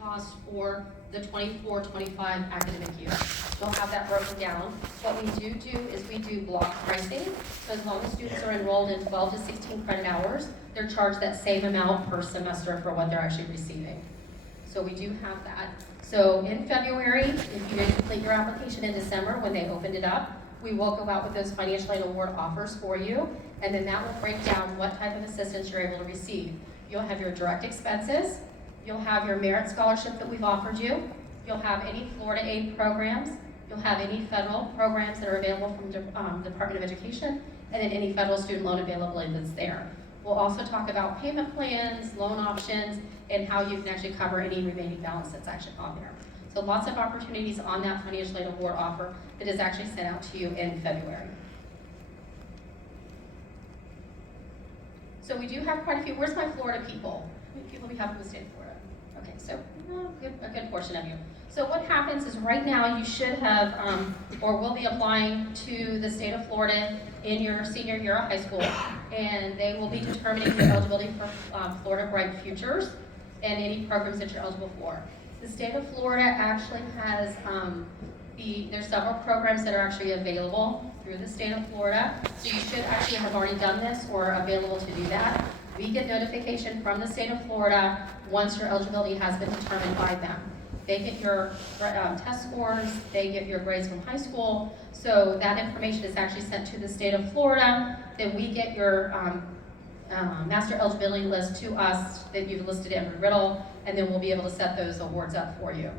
cost for the 24-25 academic year. We'll have that broken down. What we do is we do block pricing. So as long as students are enrolled in 12 to 16 credit hours, they're charged that same amount per semester for what they're actually receiving. So we do have that. So in February, if you didn't complete your application in December when they opened it up, we will go out with those financial aid award offers for you, and then that will break down what type of assistance you're able to receive. You'll have your direct expenses, you'll have your merit scholarship that we've offered you, you'll have any Florida aid programs, you'll have any federal programs that are available from Department of Education, and then any federal student loan availability that's there. We'll also talk about payment plans, loan options, and how you can actually cover any remaining balance that's actually on there. So lots of opportunities on that financial aid award offer that is actually sent out to you in February. So we do have quite a few. Where's my Florida people? How many people we have in the state of Florida? Okay, so a good portion of you. So what happens is right now you should have, or will be applying to the state of Florida in your senior year of high school, and they will be determining your eligibility for Florida Bright Futures and any programs that you're eligible for. The state of Florida actually has, there's several programs that are actually available through the state of Florida, so you should actually have already done this or available to do that. We get notification from the state of Florida once your eligibility has been determined by them. They get your test scores, they get your grades from high school, so that information is actually sent to the state of Florida. Then we get your master eligibility list to us that you've listed Embry riddle, and then we'll be able to set those awards up for you.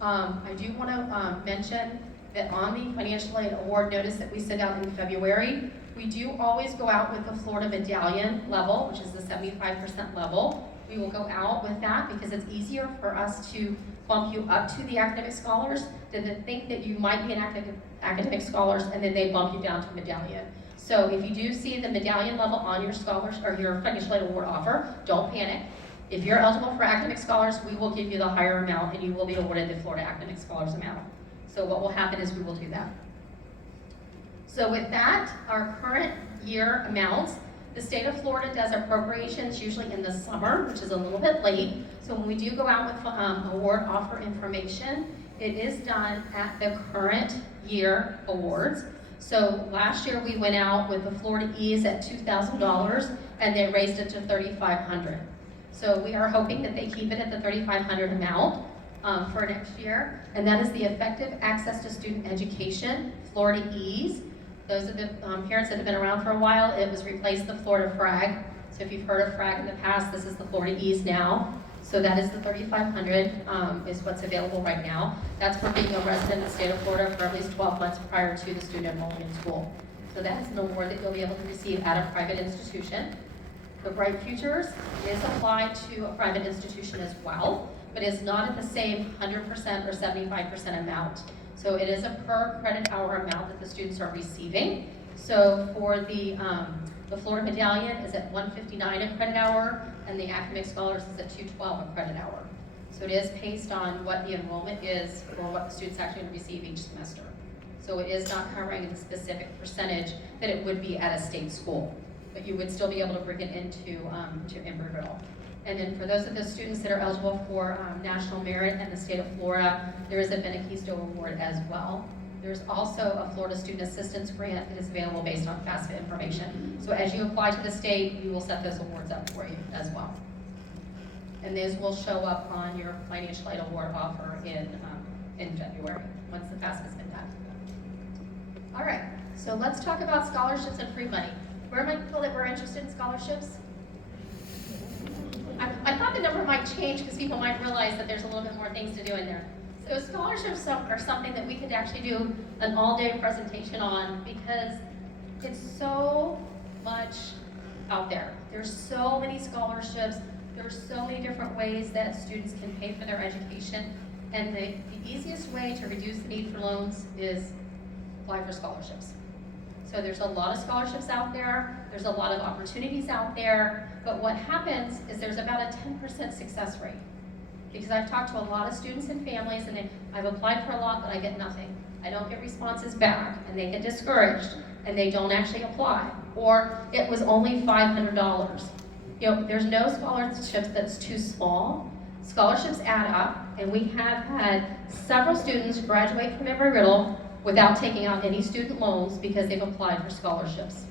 I do want to mention that on the financial aid award notice that we send out in February, we do always go out with the Florida medallion level, which is the 75% level. We will go out with that because it's easier for us to bump you up to the academic scholars than to think that you might be an academic scholars and then they bump you down to medallion. So if you do see the medallion level on your scholars or your financial aid award offer, don't panic. If you're eligible for academic scholars, we will give you the higher amount and you will be awarded the Florida academic scholars amount. So what will happen is we will do that. So with that, our current year amounts, the state of Florida does appropriations usually in the summer, which is a little bit late. So when we do go out with award offer information, it is done at the current year awards. So last year we went out with the Florida E's at $2,000 and they raised it to $3,500. So we are hoping that they keep it at the $3,500 amount for next year. And that is the Effective Access to Student Education, Florida E's. Those are the parents that have been around for a while. It was replaced the Florida FRAG. So if you've heard of FRAG in the past, this is the Florida E's now. So that is the $3,500 is what's available right now. That's for being a resident of the state of Florida for at least 12 months prior to the student enrollment in school. So that is an award that you'll be able to receive at a private institution. The Bright Futures is applied to a private institution as well, but is not at the same 100% or 75% amount. So it is a per credit hour amount that the students are receiving. So for the Florida Medallion is at $159 a credit hour, and the Academic Scholars is at $212 a credit hour. So it is based on what the enrollment is or what the students actually receive each semester. So it is not covering the specific percentage that it would be at a state school, but you would still be able to bring it into to Embry riddle. And then for those of the students that are eligible for national merit in the state of Florida, there is a Benequisto Award as well. There's also a Florida Student Assistance Grant that is available based on FAFSA information. So as you apply to the state, we will set those awards up for you as well. And those will show up on your financial aid award offer in February, once the FAFSA has been done. All right, so let's talk about scholarships and free money. Where are my people that were interested in scholarships? I thought the number might change because people might realize that there's a little bit more things to do in there. So scholarships are something that we could actually do an all-day presentation on because it's so much out there. There's so many scholarships. There's so many different ways that students can pay for their education. And the easiest way to reduce the need for loans is apply for scholarships. So there's a lot of scholarships out there. There's a lot of opportunities out there. But what happens is there's about a 10% success rate. Because I've talked to a lot of students and families, and I've applied for a lot, but I get nothing. I don't get responses back, and they get discouraged, and they don't actually apply. Or it was only $500. You know, there's no scholarships that's too small. scholarships add up, and we have had several students graduate from Embry Riddle without taking out any student loans because they've applied for scholarships.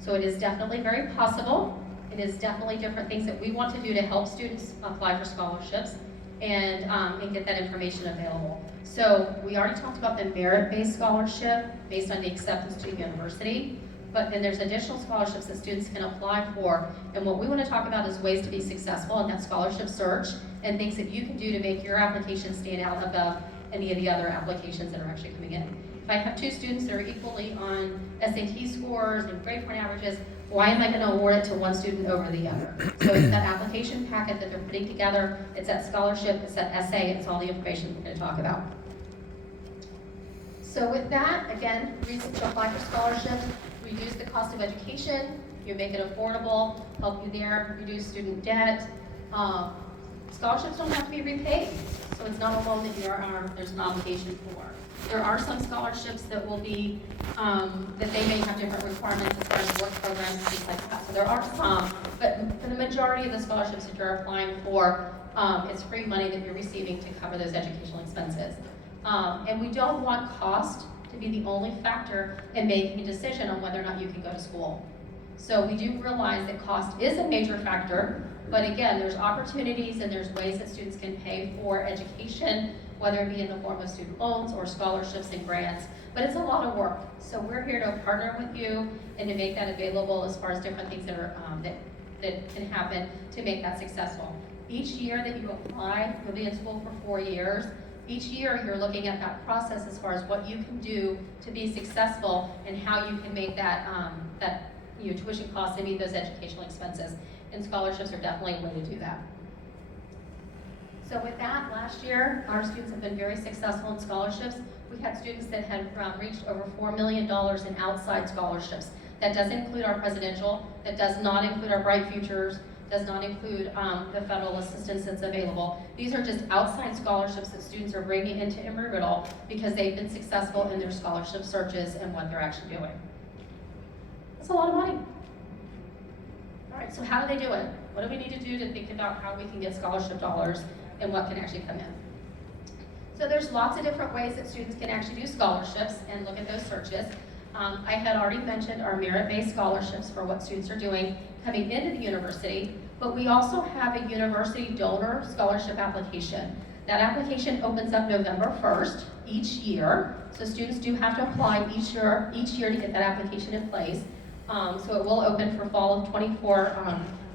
So it is definitely very possible. It is definitely different things that we want to do to help students apply for scholarships and get that information available. So we already talked about the merit-based scholarship based on the acceptance to the university, but then there's additional scholarships that students can apply for. And what we want to talk about is ways to be successful in that scholarship search and things that you can do to make your application stand out above any of the other applications that are actually coming in. If I have two students that are equally on SAT scores and grade point averages, why am I going to award it to one student over the other? So it's that application packet that they're putting together, it's that scholarship, it's that essay, it's all the information we're going to talk about. So with that, again, reasons to apply for scholarships: reduce the cost of education, you make it affordable, help you there, reduce student debt. Scholarships don't have to be repaid, so it's not a loan that there's an obligation for. There are some scholarships that will be, that they may have different requirements as far as work programs and things like that. So there are some, but for the majority of the scholarships that you're applying for, it's free money that you're receiving to cover those educational expenses. And we don't want cost to be the only factor in making a decision on whether or not you can go to school. So we do realize that cost is a major factor, but again, there's opportunities and there's ways that students can pay for education, whether it be in the form of student loans or scholarships and grants, but it's a lot of work. So we're here to partner with you and to make that available as far as different things that are that can happen to make that successful. Each year that you apply, you'll be in school for 4 years. Each year you're looking at that process as far as what you can do to be successful and how you can make that tuition costs and meet those educational expenses. And scholarships are definitely a way to do that. So with that, last year, our students have been very successful in scholarships. We had students that had reached over $4 million in outside scholarships. That doesn't include our presidential, that does not include our Bright Futures, does not include the federal assistance that's available. These are just outside scholarships that students are bringing into Embry Riddle because they've been successful in their scholarship searches and what they're actually doing. That's a lot of money. All right, so how do they do it? What do we need to do to think about how we can get scholarship dollars and what can actually come in? So there's lots of different ways that students can actually do scholarships and look at those searches. I had already mentioned our merit-based scholarships for what students are doing coming into the university, but we also have a university donor scholarship application. That application opens up November 1st each year, so students do have to apply each year to get that application in place. So it will open for fall of 24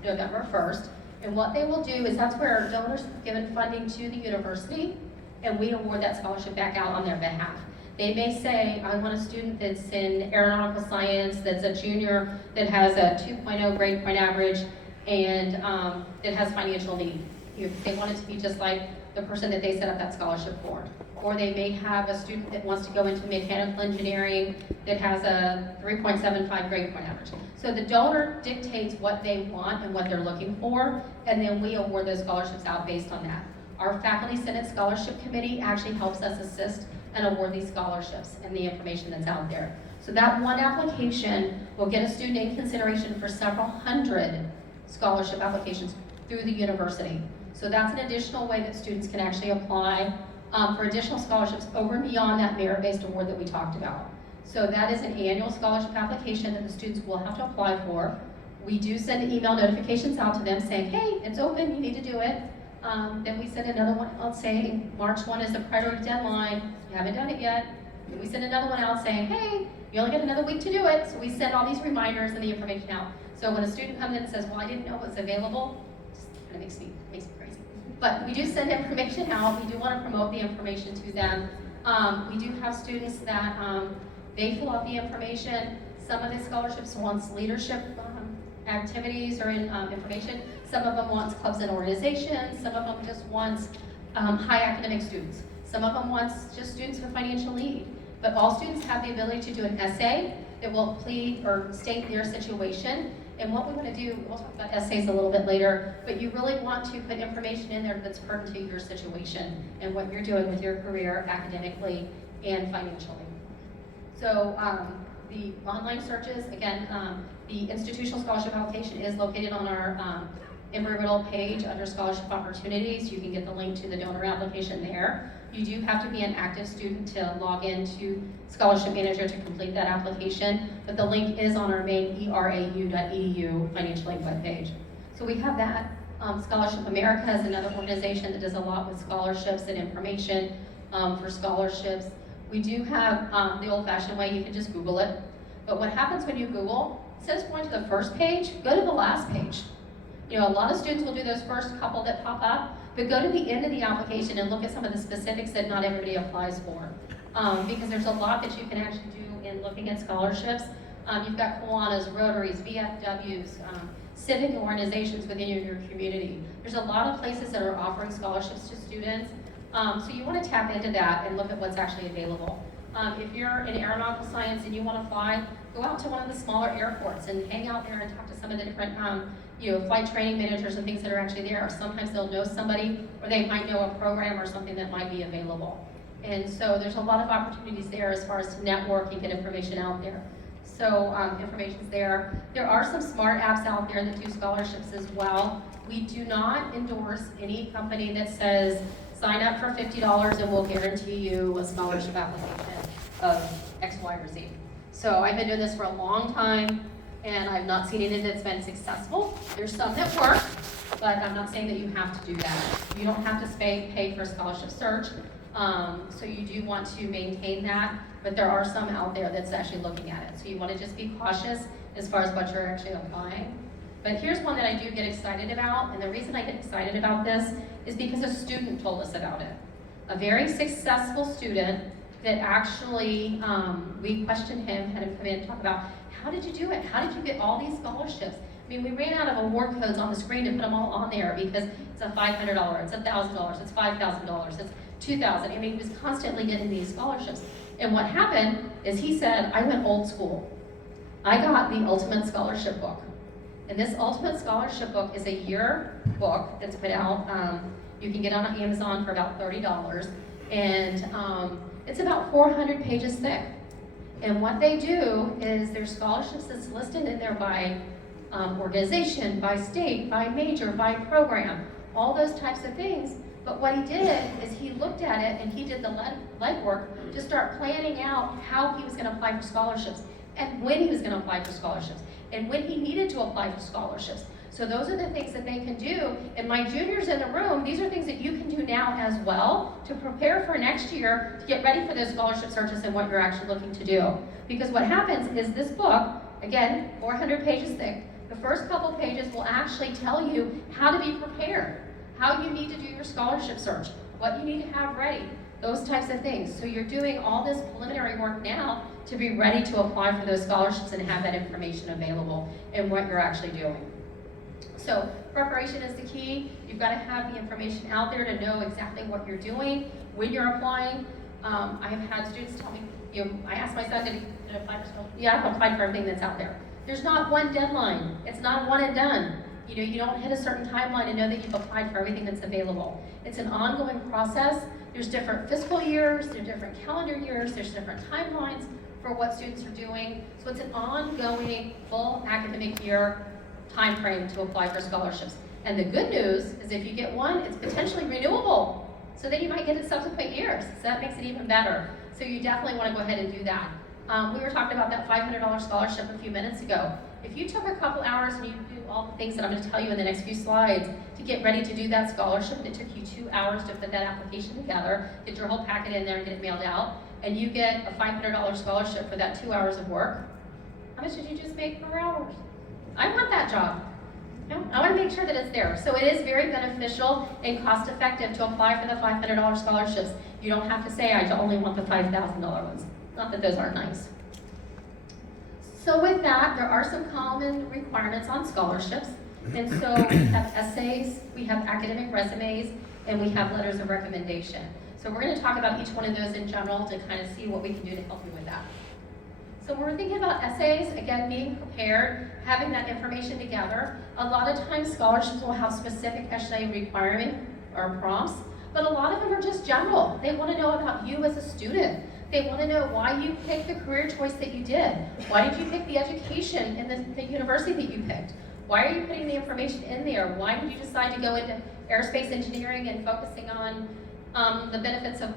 November 1st. And what they will do is that's where donors have given funding to the university, and we award that scholarship back out on their behalf. They may say, I want a student that's in aeronautical science, that's a junior, that has a 2.0 grade point average, and that has financial need. They want it to be just like the person that they set up that scholarship for. Or they may have a student that wants to go into mechanical engineering that has a 3.75 grade point average. So the donor dictates what they want and what they're looking for, and then we award those scholarships out based on that. Our Faculty Senate Scholarship Committee actually helps us assist and award these scholarships and the information that's out there. So that one application will get a student in consideration for several hundred scholarship applications through the university. So that's an additional way that students can actually apply for additional scholarships over and beyond that merit-based award that we talked about. So that is an annual scholarship application that the students will have to apply for. We do send email notifications out to them saying, hey, it's open, you need to do it. Then we send another one out saying March 1 is the priority deadline, you haven't done it yet. Then we send another one out saying, hey, you only got another week to do it. So we send all these reminders and the information out. So when a student comes in and says, well, I didn't know it was available, it just kind of makes me crazy. But we do send information out. We do want to promote the information to them. We do have students that they fill out the information. Some of the scholarships wants leadership activities or information. Some of them wants clubs and organizations. Some of them just wants high academic students. Some of them wants just students with financial need. But all students have the ability to do an essay that will plead or state their situation. And what we want to do, we'll talk about essays a little bit later, but you really want to put information in there that's pertinent to your situation and what you're doing with your career academically and financially. So the online searches, again, the institutional scholarship application is located on our Embry Riddle page under scholarship opportunities. You can get the link to the donor application there. You do have to be an active student to log into Scholarship Manager to complete that application, but the link is on our main erau.edu financial aid webpage. So we have that. Scholarship America is another organization that does a lot with scholarships and information for scholarships. We do have the old-fashioned way, you can just Google it. But what happens when you Google, instead of going to the first page, go to the last page. You know, a lot of students will do those first couple that pop up, but go to the end of the application and look at some of the specifics that not everybody applies for. Because there's a lot that you can actually do in looking at scholarships. You've got Kiwanis, Rotaries, VFWs, civic organizations within your community. There's a lot of places that are offering scholarships to students. So you want to tap into that and look at what's actually available. If you're in aeronautical science and you want to fly, go out to one of the smaller airports and hang out there and talk to some of the different flight training managers and things that are actually there. Sometimes they'll know somebody, or they might know a program or something that might be available. And so there's a lot of opportunities there as far as to network and get information out there. So information's there. There are some smart apps out there that do scholarships as well. We do not endorse any company that says, sign up for $50 and we'll guarantee you a scholarship application of X, Y, or Z. So I've been doing this for a long time, and I've not seen any that's been successful. There's some that work, but I'm not saying that you have to do that. You don't have to pay for a scholarship search, so you do want to maintain that, but there are some out there that's actually looking at it. So you want to just be cautious as far as what you're actually applying. But here's one that I do get excited about, and the reason I get excited about this is because a student told us about it. A very successful student that actually, we questioned him, had him come in and talk about, how did you do it? How did you get all these scholarships? I mean, we ran out of award codes on the screen to put them all on there because it's a $500, it's $1,000, it's $5,000, it's $2,000. I mean, he was constantly getting these scholarships. And what happened is he said, I went old school. I got the Ultimate Scholarship book. And this Ultimate Scholarship book is a year book that's put out. You can get on Amazon for about $30. And it's about 400 pages thick. And what they do is there's scholarships that's listed in there by organization, by state, by major, by program, all those types of things. But what he did is he looked at it and he did the legwork to start planning out how he was going to apply for scholarships and when he was going to apply for scholarships and when he needed to apply for scholarships. So those are the things that they can do. And my juniors in the room, these are things that you can do now as well to prepare for next year to get ready for those scholarship searches and what you're actually looking to do. Because what happens is this book, again, 400 pages thick, the first couple pages will actually tell you how to be prepared, how you need to do your scholarship search, what you need to have ready, those types of things. So you're doing all this preliminary work now to be ready to apply for those scholarships and have that information available and what you're actually doing. So preparation is the key. You've got to have the information out there to know exactly what you're doing when you're applying. I have had students tell me, I asked my son, did he apply for scholarship? Yeah, I've applied for everything that's out there. There's not one deadline. It's not one and done. You don't hit a certain timeline and know that you've applied for everything that's available. It's an ongoing process. There's different fiscal years, there's different calendar years, there's different timelines for what students are doing. So it's an ongoing, full academic year time frame to apply for scholarships. And the good news is if you get one, it's potentially renewable. So then you might get it subsequent years. So that makes it even better. So you definitely want to go ahead and do that. We were talking about that $500 scholarship a few minutes ago. If you took a couple hours and you do all the things that I'm going to tell you in the next few slides to get ready to do that scholarship, and it took you 2 hours to put that application together, get your whole packet in there and get it mailed out, and you get a $500 scholarship for that 2 hours of work, how much did you just make per hour? I want that job. I want to make sure that it's there. So it is very beneficial and cost effective to apply for the $500 scholarships. You don't have to say, I only want the $5,000 ones. Not that those aren't nice. So with that, there are some common requirements on scholarships. And so we have essays, we have academic resumes, and we have letters of recommendation. So we're going to talk about each one of those in general to kind of see what we can do to help you with that. So when we're thinking about essays, again, being prepared, having that information together, a lot of times scholarships will have specific essay requirement or prompts, but a lot of them are just general. They want to know about you as a student. They want to know why you picked the career choice that you did. Why did you pick the education in the university that you picked? Why are you putting the information in there? Why did you decide to go into aerospace engineering and focusing on the benefits of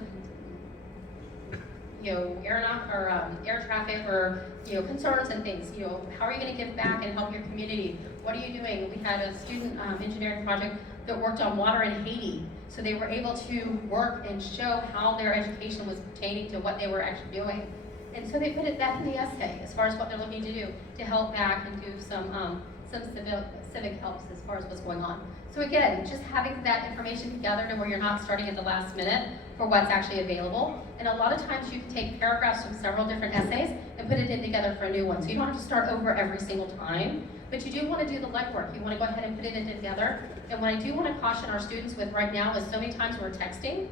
air traffic or concerns and things? How are you going to give back and help your community? What are you doing? We had a student engineering project that worked on water in Haiti, so they were able to work and show how their education was pertaining to what they were actually doing. And so they put that in the essay as far as what they're looking to do to help back and do some civic helps as far as what's going on. So again, just having that information together to where you're not starting at the last minute for what's actually available. And a lot of times you can take paragraphs from several different essays and put it in together for a new one. So you don't have to start over every single time, but you do want to do the legwork. You want to go ahead and put it in together. And what I do want to caution our students with right now is so many times we're texting,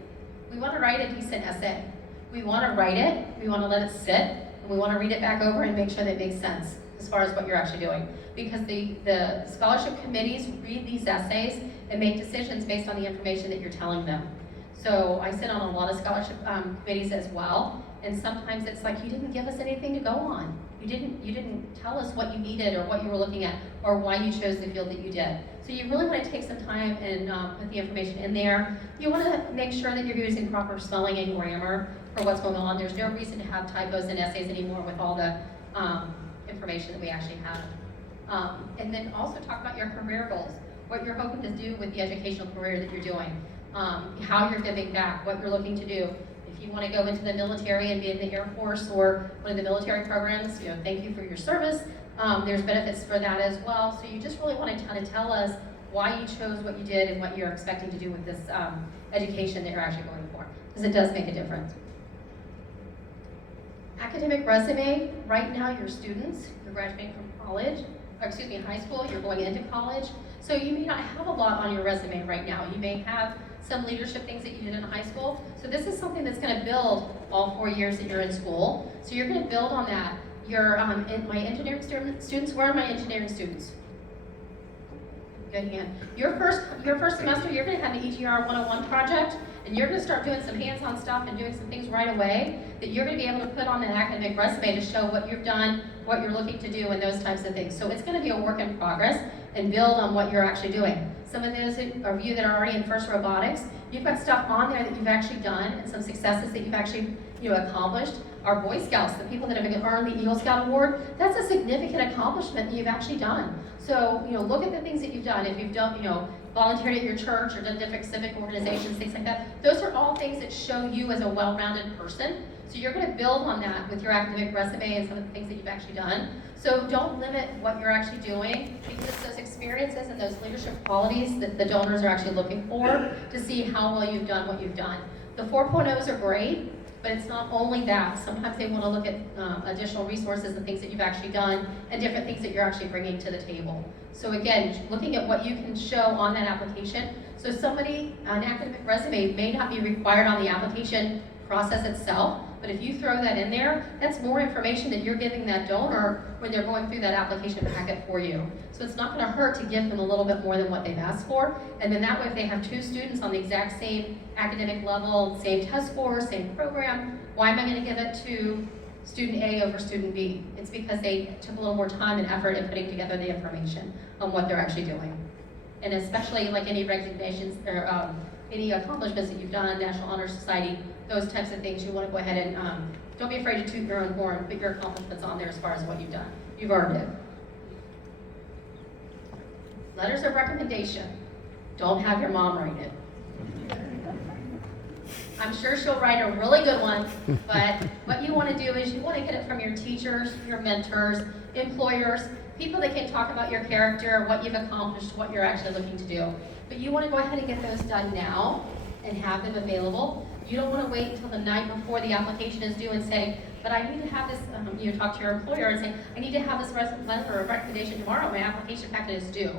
we want to write a decent essay. We want to write it, we want to let it sit, and we want to read it back over and make sure that it makes sense as far as what you're actually doing. Because the scholarship committees read these essays and make decisions based on the information that you're telling them. So I sit on a lot of scholarship committees as well, and sometimes it's like, you didn't give us anything to go on. You didn't tell us what you needed or what you were looking at or why you chose the field that you did. So you really want to take some time and put the information in there. You want to make sure that you're using proper spelling and grammar for what's going on. There's no reason to have typos in essays anymore with all the information that we actually have. And then also talk about your career goals, what you're hoping to do with the educational career that you're doing, how you're giving back, what you're looking to do. If you want to go into the military and be in the Air Force or one of the military programs, thank you for your service. There's benefits for that as well. So you just really want to kind of tell us why you chose what you did and what you're expecting to do with this education that you're actually going for, because it does make a difference. Academic resume, right now you're students, you're graduating from high school, you're going into college. So you may not have a lot on your resume right now. You may have some leadership things that you did in high school. So this is something that's going to build all 4 years that you're in school. So you're going to build on that. My engineering students, where are my engineering students? Good hand. Your first semester, you're going to have an EGR 101 project, and you're going to start doing some hands-on stuff and doing some things right away that you're going to be able to put on an academic resume to show what you've done, what you're looking to do, and those types of things. So it's going to be a work in progress and build on what you're actually doing. Some of those of you that are already in FIRST Robotics, you've got stuff on there that you've actually done and some successes that you've actually accomplished. Our Boy Scouts, the people that have earned the Eagle Scout Award, that's a significant accomplishment that you've actually done. So, look at the things that you've done. If you've done, volunteered at your church or done different civic organizations, things like that, those are all things that show you as a well-rounded person. So you're going to build on that with your academic resume and some of the things that you've actually done. So don't limit what you're actually doing, because those experiences and those leadership qualities that the donors are actually looking for to see how well you've done what you've done. The 4.0s are great, but it's not only that. Sometimes they want to look at additional resources and things that you've actually done and different things that you're actually bringing to the table. So again, looking at what you can show on that application. So an academic resume may not be required on the application process itself, but if you throw that in there, that's more information that you're giving that donor when they're going through that application packet for you. So it's not going to hurt to give them a little bit more than what they've asked for. And then that way, if they have 2 students on the exact same academic level, same test score, same program, why am I going to give it to student A over student B? It's because they took a little more time and effort in putting together the information on what they're actually doing. And especially like any recognitions or any accomplishments that you've done, National Honor Society, those types of things, you want to go ahead and don't be afraid to toot your own horn, put your accomplishments on there as far as what you've done. You've earned it. Letters of recommendation. Don't have your mom write it. I'm sure she'll write a really good one, but what you want to do is you want to get it from your teachers, your mentors, employers, people that can talk about your character, what you've accomplished, what you're actually looking to do. But you want to go ahead and get those done now and have them available. You don't want to wait until the night before the application is due and say, but I need to have this, you talk to your employer and say, I need to have this letter of recommendation tomorrow, my application packet is due.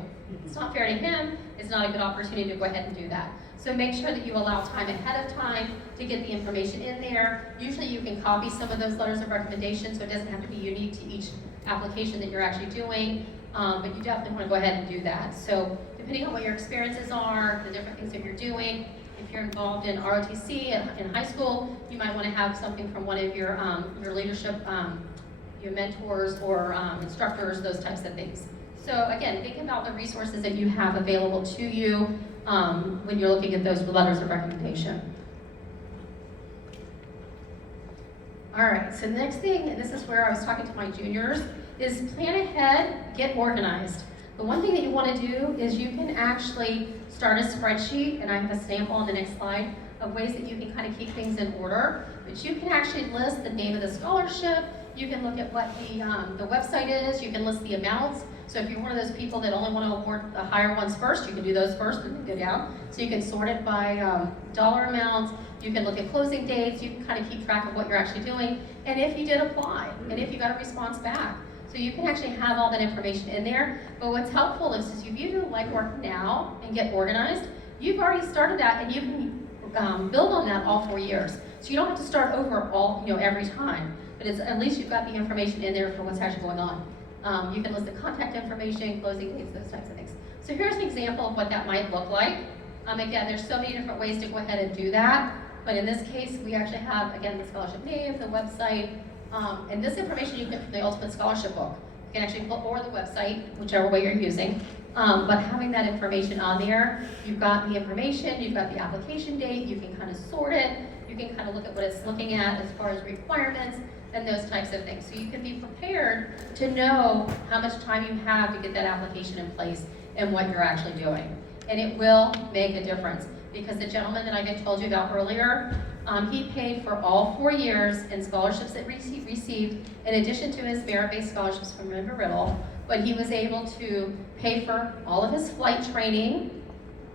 It's not fair to him, it's not a good opportunity to go ahead and do that. So make sure that you allow time ahead of time to get the information in there. Usually you can copy some of those letters of recommendation, so it doesn't have to be unique to each application that you're actually doing, but you definitely want to go ahead and do that. So depending on what your experiences are, the different things that you're doing, if you're involved in ROTC in high school, you might want to have something from one of your leadership, your mentors or instructors, those types of things. So again, think about the resources that you have available to you when you're looking at those letters of recommendation. All right, so the next thing, and this is where I was talking to my juniors, is plan ahead, get organized. The one thing that you want to do is you can actually start a spreadsheet, and I have a sample on the next slide of ways that you can kind of keep things in order. But you can actually list the name of the scholarship, you can look at what the website is, you can list the amounts. So if you're one of those people that only want to award the higher ones first, you can do those first and then go down. So you can sort it by dollar amounts, you can look at closing dates, you can kind of keep track of what you're actually doing, and if you did apply, and if you got a response back. So you can actually have all that information in there, but what's helpful is if you do legwork now and get organized, you've already started that and you can build on that all 4 years. So you don't have to start over every time, but it's, at least you've got the information in there for what's actually going on. You can list the contact information, closing dates, those types of things. So here's an example of what that might look like. Again, there's so many different ways to go ahead and do that, but in this case, we actually have, again, the scholarship name, the website, and this information you get from the Ultimate Scholarship Book. You can actually put or the website, whichever way you're using, but having that information on there, you've got the information, you've got the application date, you can kind of sort it, you can kind of look at what it's looking at as far as requirements, and those types of things. So you can be prepared to know how much time you have to get that application in place and what you're actually doing. And it will make a difference, because the gentleman that I had told you about earlier, he paid for all 4 years in scholarships that he received, in addition to his merit-based scholarships from Embry Riddle, but he was able to pay for all of his flight training,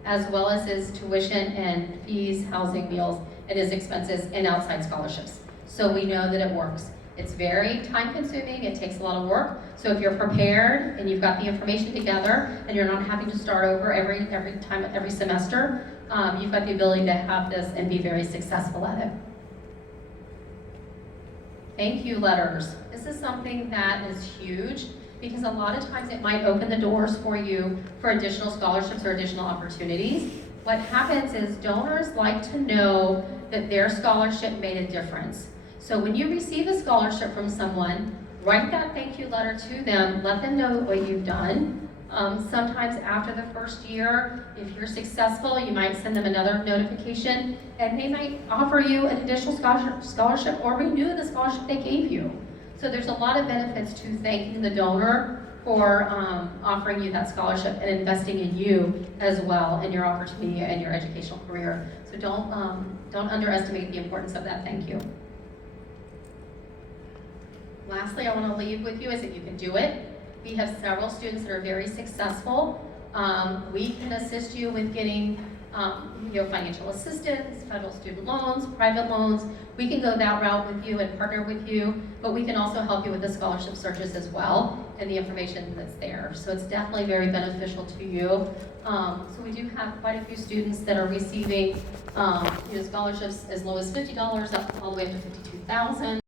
as well as his tuition and fees, housing, meals, and his expenses and outside scholarships. So we know that it works. It's very time consuming, it takes a lot of work. So if you're prepared and you've got the information together and you're not having to start over every semester, you've got the ability to have this and be very successful at it. Thank you letters. This is something that is huge, because a lot of times it might open the doors for you for additional scholarships or additional opportunities. What happens is donors like to know that their scholarship made a difference. So when you receive a scholarship from someone, write that thank you letter to them, let them know what you've done. Sometimes after the first year, if you're successful, you might send them another notification, and they might offer you an additional scholarship or renew the scholarship they gave you. So there's a lot of benefits to thanking the donor for offering you that scholarship and investing in you as well in your opportunity and your educational career. So don't underestimate the importance of that thank you. Lastly, I want to leave with you is that you can do it. We have several students that are very successful. We can assist you with getting financial assistance, federal student loans, private loans. We can go that route with you and partner with you, but we can also help you with the scholarship searches as well and the information that's there. So it's definitely very beneficial to you. So we do have quite a few students that are receiving scholarships as low as $50 up all the way up to $52,000.